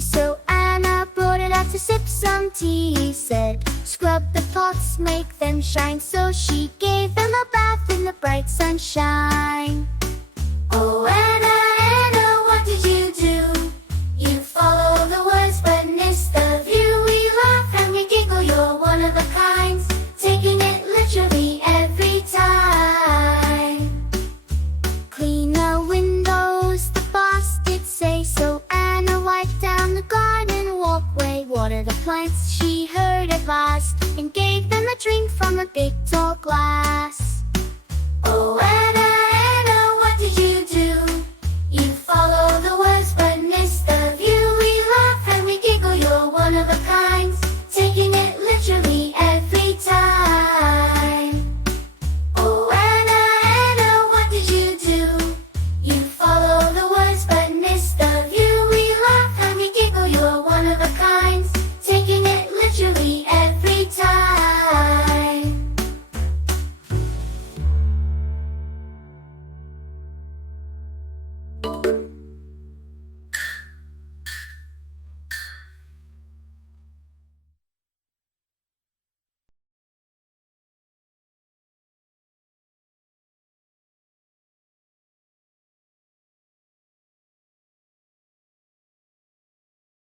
tea, so Anna brought it out to sip some tea. He said, scrub the pots, make them shine. So she gave them a bath in the bright sunshine. Oh, Anna, Anna, what did you do? You follow the words but miss the view. We laugh and we giggle, you're one of a kind, taking it literally every time. Clean the windows, the boss did say, so Anna wiped down the garden walkway. Water the plants, she heard at last, and gave them a drink from a big tall glass. Oh, Anna,